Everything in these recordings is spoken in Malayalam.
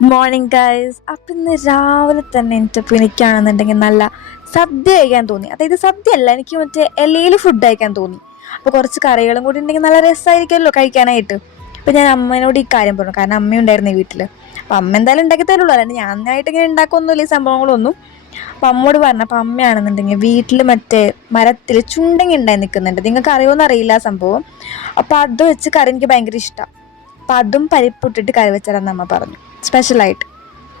Good morning guys. അപ്പം ഇന്ന് രാവിലെ തന്നെ എനിക്കപ്പോൾ എനിക്കാണെന്നുണ്ടെങ്കിൽ നല്ല സദ്യ കഴിക്കാൻ തോന്നി. അതായത് സദ്യ അല്ല, എനിക്ക് മറ്റേ ഇലയിൽ ഫുഡ് കഴിക്കാൻ തോന്നി. അപ്പോൾ കുറച്ച് കറികളും കൂടി ഉണ്ടെങ്കിൽ നല്ല രസമായിരിക്കുമല്ലോ കഴിക്കാനായിട്ട്. അപ്പോൾ ഞാൻ അമ്മേനോട് ഈ കാര്യം പറഞ്ഞു, കാരണം അമ്മയുണ്ടായിരുന്നു ഈ വീട്ടിൽ. അപ്പം അമ്മ എന്തായാലും ഉണ്ടാക്കി തരുള്ളൂ, അല്ലാണ്ട് ഞാനായിട്ട് ഇങ്ങനെ ഉണ്ടാക്കൊന്നുമില്ല ഈ സംഭവങ്ങളൊന്നും. അപ്പം അമ്മോട് പറഞ്ഞു. അപ്പം അമ്മയാണെന്നുണ്ടെങ്കിൽ വീട്ടിൽ മറ്റേ മരത്തിൽ ചുണ്ടങ്ങി ഉണ്ടായി നിൽക്കുന്നുണ്ട്. നിങ്ങൾക്ക് അറിയുമെന്ന് അറിയില്ല ആ സംഭവം. അപ്പോൾ അത് വെച്ച് കറി എനിക്ക് ഭയങ്കര ഇഷ്ടമാണ്. അപ്പം അതും പരിപ്പിട്ടിട്ട് കറി വെച്ചാലെന്ന് അമ്മ പറഞ്ഞു, സ്പെഷ്യലായിട്ട്.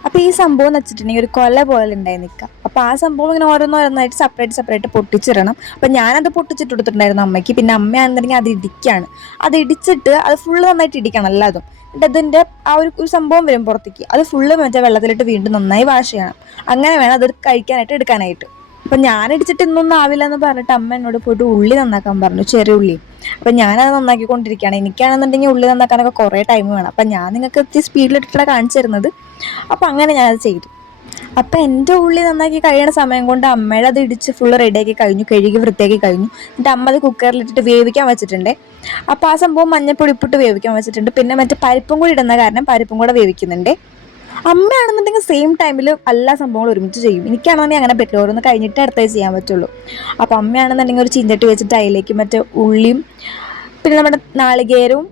അപ്പോൾ ഈ സംഭവം എന്ന് വെച്ചിട്ടുണ്ടെങ്കിൽ ഒരു കൊല പോലെ ഉണ്ടായി നിൽക്കുക. അപ്പോൾ ആ സംഭവം ഇങ്ങനെ ഓരോന്നോരോന്നായിട്ട് സെപ്പറേറ്റ് പൊട്ടിച്ചിടണം. അപ്പം ഞാനത് പൊട്ടിച്ചിട്ട് കൊടുത്തിട്ടുണ്ടായിരുന്നു അമ്മയ്ക്ക്. പിന്നെ അമ്മയാണെന്നുണ്ടെങ്കിൽ അത് ഇടിക്കുകയാണ്. അത് ഇടിച്ചിട്ട് അത് ഫുള്ള് നന്നായിട്ട് ഇടിക്കണം എല്ലാതും. എന്നിട്ട് അതിൻ്റെ ആ ഒരു സംഭവം വരും പുറത്തേക്ക്. അത് ഫുള്ള് മറ്റേ വെള്ളത്തിലിട്ട് വീണ്ടും നന്നായി വാഷ് ചെയ്യണം. അങ്ങനെ വേണം അത് കഴിക്കാനായിട്ട് എടുക്കാനായിട്ട്. അപ്പം ഞാൻ ഇടിച്ചിട്ട് ഇന്നൊന്നും ആവില്ല എന്ന് പറഞ്ഞിട്ട് അമ്മ എന്നോട് പോയിട്ട് ഉള്ളി നന്നാക്കാൻ പറഞ്ഞു, ചെറിയ ഉള്ളി. അപ്പം ഞാനത് നന്നാക്കിക്കൊണ്ടിരിക്കുകയാണ്. എനിക്കാണെന്നുണ്ടെങ്കിൽ ഉള്ളി നന്നാക്കാനൊക്കെ കുറേ ടൈം വേണം. അപ്പം ഞാൻ നിങ്ങൾക്ക് എത്തി സ്പീഡിലിട്ടിട്ടാണ് കാണിച്ചു തരുന്നത്. അപ്പം അങ്ങനെ ഞാനത് ചെയ്തു. അപ്പം എൻ്റെ ഉള്ളി നന്നാക്കി കഴിയണ സമയം കൊണ്ട് അമ്മയുടെ അത് ഇടിച്ച് ഫുള്ള് റെഡിയാക്കി കഴിഞ്ഞു, കഴുകി വൃത്തിയാക്കി കഴിഞ്ഞു. എന്നിട്ട് അമ്മ അത് കുക്കറിലിട്ടിട്ട് വേവിക്കാൻ വെച്ചിട്ടുണ്ട്. അപ്പോൾ ആ സംഭവം മഞ്ഞപ്പൊടി ഇപ്പിട്ട് വേവിക്കാൻ വെച്ചിട്ടുണ്ട്. പിന്നെ മറ്റേ പരിപ്പും കൂടി ഇടുന്ന കാരണം പരിപ്പും കൂടെ വേവിക്കുന്നുണ്ട്. അമ്മയാണെന്നുണ്ടെങ്കിൽ സെയിം ടൈമിൽ എല്ലാ സംഭവങ്ങളും ഒരുമിച്ച് ചെയ്യും. എനിക്കാണെന്നുണ്ടെങ്കിൽ അങ്ങനെ പറ്റില്ല, ഓരോന്ന് കഴിഞ്ഞിട്ട് അടുത്തേ ചെയ്യാൻ പറ്റുള്ളൂ. അപ്പോൾ അമ്മയാണെന്നുണ്ടെങ്കിൽ ഒരു ചീഞ്ചട്ടി വെച്ചിട്ട് അതിലേക്ക് മറ്റേ ഉള്ളിയും പിന്നെ നമ്മുടെ നാളികേരവും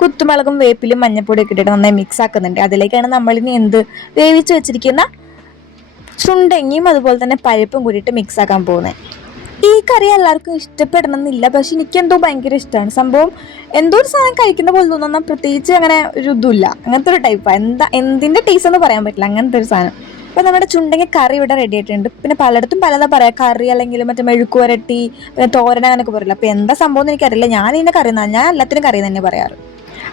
കുത്തുമുളകും വേപ്പിലും മഞ്ഞപ്പൊടിയൊക്കെ ഇട്ടിട്ട് നന്നായി മിക്സ് ആക്കുന്നുണ്ട്. അതിലേക്കാണ് നമ്മളിനി വേവിച്ച് വെച്ചിരിക്കുന്ന ചുണ്ടങ്ങിയും അതുപോലെ തന്നെ പരിപ്പും കൂടിയിട്ട് മിക്സ് ആക്കാൻ പോകുന്നത്. ഈ കറി എല്ലാവർക്കും ഇഷ്ടപ്പെടണമെന്നില്ല, പക്ഷെ എനിക്കെന്തോ ഭയങ്കര ഇഷ്ടമാണ് സംഭവം. എന്തോ ഒരു സാധനം കഴിക്കുന്ന പോലെ തോന്നുന്ന, പ്രത്യേകിച്ച് അങ്ങനെ ഒരു ഇതുമില്ല. അങ്ങനത്തെ ഒരു ടൈപ്പാണ്. എന്തിൻ്റെ ടേസ്റ്റ് എന്ന് പറയാൻ പറ്റില്ല, അങ്ങനത്തെ ഒരു സാധനം. അപ്പോൾ നമ്മുടെ ചുണ്ടങ്ങ കറി ഇവിടെ റെഡി ആയിട്ടുണ്ട്. പിന്നെ പലയിടത്തും പലതാ പറയാം, കറി അല്ലെങ്കിൽ മറ്റേ മെഴുക്കുവരട്ടി, പിന്നെ തോരൻ, അങ്ങനെയൊക്കെ പറയില്ല. അപ്പോൾ എന്താ സംഭവം എന്ന് എനിക്കറിയില്ല. ഞാൻ എല്ലാത്തിനും കറി തന്നെ പറയാറ്.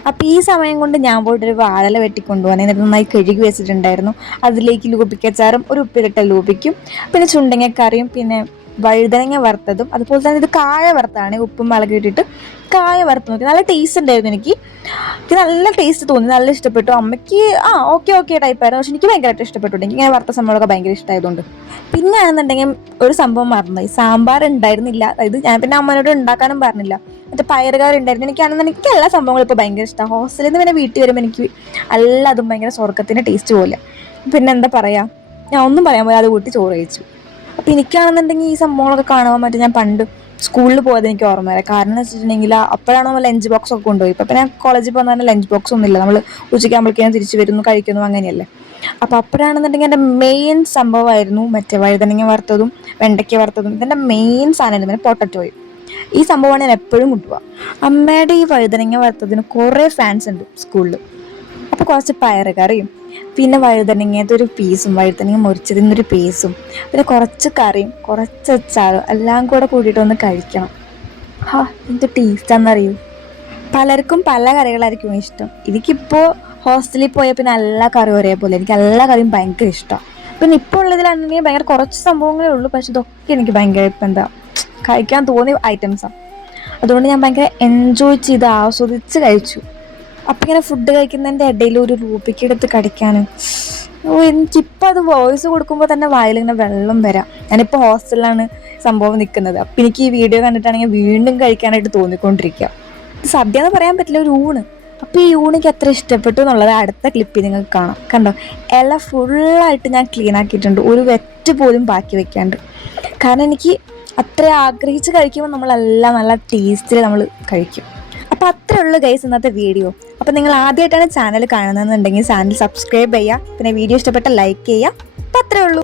അപ്പോൾ ഈ സമയം കൊണ്ട് ഞാൻ പോയിട്ടൊരു വാഴല വെട്ടിക്കൊണ്ടുപോകാൻ, എന്നിട്ട് നന്നായി കഴുകി വെച്ചിട്ടുണ്ടായിരുന്നു. അതിലേക്ക് ലൂപ്പിക്കച്ചാറും ഒരു ഉപ്പിലിട്ട ലൂപ്പിക്കും പിന്നെ ചുണ്ടങ്ങക്കറിയും പിന്നെ വഴുതനങ്ങ വറുത്തതും അതുപോലെ തന്നെ ഇത് കായ വറുത്താണ്, ഉപ്പും മുളക് ഇട്ടിട്ട് കായ വറുത്ത് നോക്കി. നല്ല ടേസ്റ്റ് ഉണ്ടായിരുന്നു. എനിക്ക് നല്ല ടേസ്റ്റ് തോന്നി, നല്ല ഇഷ്ടപ്പെട്ടു. അമ്മയ്ക്ക് ഓക്കെ ടൈപ്പായിരുന്നു, പക്ഷെ എനിക്ക് ഭയങ്കരമായിട്ട് ഇഷ്ടപ്പെട്ടു. എനിക്ക് ഇങ്ങനെ വറുത്ത സംഭവമൊക്കെ ഭയങ്കര ഇഷ്ടമായതുകൊണ്ട്. പിന്നെ ആണെന്നുണ്ടെങ്കിൽ ഒരു സംഭവം മറന്നുപോയി, സാമ്പാർ ഉണ്ടായിരുന്നില്ല. അതായത് ഞാൻ പിന്നെ അമ്മനോട് ഉണ്ടാക്കാനും പറഞ്ഞില്ല. മറ്റേ പയറുകറി ഉണ്ടായിരുന്നു. എനിക്ക് എല്ലാ സംഭവങ്ങളും ഇപ്പോൾ ഭയങ്കര ഇഷ്ടമാണ്. ഹോസ്റ്റലിൽ നിന്ന് പിന്നെ വീട്ടിൽ വരുമ്പോൾ എനിക്ക് എല്ലാതും ഭയങ്കര സ്വർഗത്തിൻ്റെ ടേസ്റ്റ് പോലെ. പിന്നെ എന്താ പറയുക, ഞാൻ ഒന്നും പറയാൻ പോയി, അത് കൂട്ടി ചോറ് കഴിച്ചു. അപ്പം എനിക്കാണെന്നുണ്ടെങ്കിൽ ഈ സംഭവങ്ങളൊക്കെ കാണുമ്പോൾ മറ്റേ ഞാൻ പണ്ട് സ്കൂളിൽ പോയത് എനിക്ക് ഓർമ്മ വരാം. കാരണം എന്ന് വെച്ചിട്ടുണ്ടെങ്കിൽ അപ്പോഴാണ് നമ്മൾ ലഞ്ച് ബോക്സ് ഒക്കെ കൊണ്ടുപോയി. ഇപ്പം പിന്നെ കോളേജിൽ പോകുന്ന തന്നെ ലഞ്ച് ബോക്സ് ഒന്നുമില്ല, നമ്മൾ ഉച്ചയ്ക്കാകുമ്പോഴേക്കും തിരിച്ച് വരുന്നു, കഴിക്കുന്നു, അങ്ങനെയല്ലേ. അപ്പോൾ അപ്പോഴാണെന്നുണ്ടെങ്കിൽ എൻ്റെ മെയിൻ സംഭവമായിരുന്നു മറ്റേ വഴുതനങ്ങ വറുത്തതും വെണ്ടയ്ക്ക വറുത്തതും. ഇതെൻ്റെ മെയിൻ സാധനമായിരുന്നു. പിന്നെ പൊട്ടറ്റോയും. ഈ സംഭവമാണ് ഞാൻ എപ്പോഴും കൊണ്ടുപോകുക. അമ്മയുടെ ഈ വഴുതനങ്ങ വറുത്തതിന് കുറേ ഫാൻസ് ഉണ്ട് സ്കൂളിൽ. അപ്പോൾ കുറച്ച് പയറ് കറിയും പിന്നെ വഴുതനങ്ങയതൊരു പീസും വഴുതനങ്ങ മുറിച്ചതിന്നൊരു പീസും പിന്നെ കുറച്ച് കറിയും കുറച്ച് അച്ചാറും എല്ലാം കൂടെ കൂട്ടിയിട്ട് ഒന്ന് കഴിക്കണം. എന്ത് ടേസ്റ്റാണെന്നറിയൂ. പലർക്കും പല കറികളായിരിക്കും ഇഷ്ടം. എനിക്കിപ്പോൾ ഹോസ്റ്റലിൽ പോയാൽ പിന്നെ എല്ലാ കറിയും ഒരേപോലെ, എനിക്ക് എല്ലാ കറിയും ഭയങ്കര ഇഷ്ടമാണ്. പിന്നെ ഇപ്പോൾ ഉള്ളതിലാണെങ്കിൽ ഭയങ്കര കുറച്ച് സംഭവങ്ങളേ ഉള്ളൂ, പക്ഷെ ഇതൊക്കെ എനിക്ക് ഭയങ്കര ഇപ്പം എന്താ കഴിക്കാൻ തോന്നിയ ഐറ്റംസാണ്. അതുകൊണ്ട് ഞാൻ ഭയങ്കര എൻജോയ് ചെയ്ത് ആസ്വദിച്ച് കഴിച്ചു. അപ്പം ഇങ്ങനെ ഫുഡ് കഴിക്കുന്നതിൻ്റെ ഇടയിൽ ഒരു രൂപയ്ക്കെടുത്ത് കടിക്കാനും എനിക്കിപ്പോൾ അത് വോയിസ് കൊടുക്കുമ്പോൾ തന്നെ വായിലിങ്ങനെ വെള്ളം വരാം. ഞാനിപ്പോൾ ഹോസ്റ്റലിലാണ് സംഭവം നിൽക്കുന്നത്. അപ്പം എനിക്ക് ഈ വീഡിയോ കണ്ടിട്ടാണെങ്കിൽ വീണ്ടും കഴിക്കാനായിട്ട് തോന്നിക്കൊണ്ടിരിക്കുക. സദ്യ എന്ന് പറയാൻ പറ്റില്ല, ഒരു ഊണ്. അപ്പോൾ ഈ ഊണിക്ക് എത്ര ഇഷ്ടപ്പെട്ടു എന്നുള്ളത് അടുത്ത ക്ലിപ്പിൽ നിങ്ങൾക്ക് കാണാം. കണ്ടോ, ഇല ഫുള്ളായിട്ട് ഞാൻ ക്ലീൻ ആക്കിയിട്ടുണ്ട്, ഒരു വെറ്റ് പോലും ബാക്കി വെക്കാണ്ട്. കാരണം എനിക്ക് അത്ര ആഗ്രഹിച്ച് കഴിക്കുമ്പോൾ നമ്മളെല്ലാം നല്ല ടേസ്റ്റിൽ നമ്മൾ കഴിക്കും. അപ്പോൾ അത്രേ ഉള്ളൂ ഗൈസ് ഇന്നത്തെ വീഡിയോ. അപ്പോൾ നിങ്ങൾ ആദ്യമായിട്ടാണ് ചാനൽ കാണുന്നതെന്നുണ്ടെങ്കിൽ ചാനൽ സബ്സ്ക്രൈബ് ചെയ്യുക, പിന്നെ വീഡിയോ ഇഷ്ടപ്പെട്ട ലൈക്ക് ചെയ്യുക. അപ്പോൾ അത്രേ ഉള്ളൂ.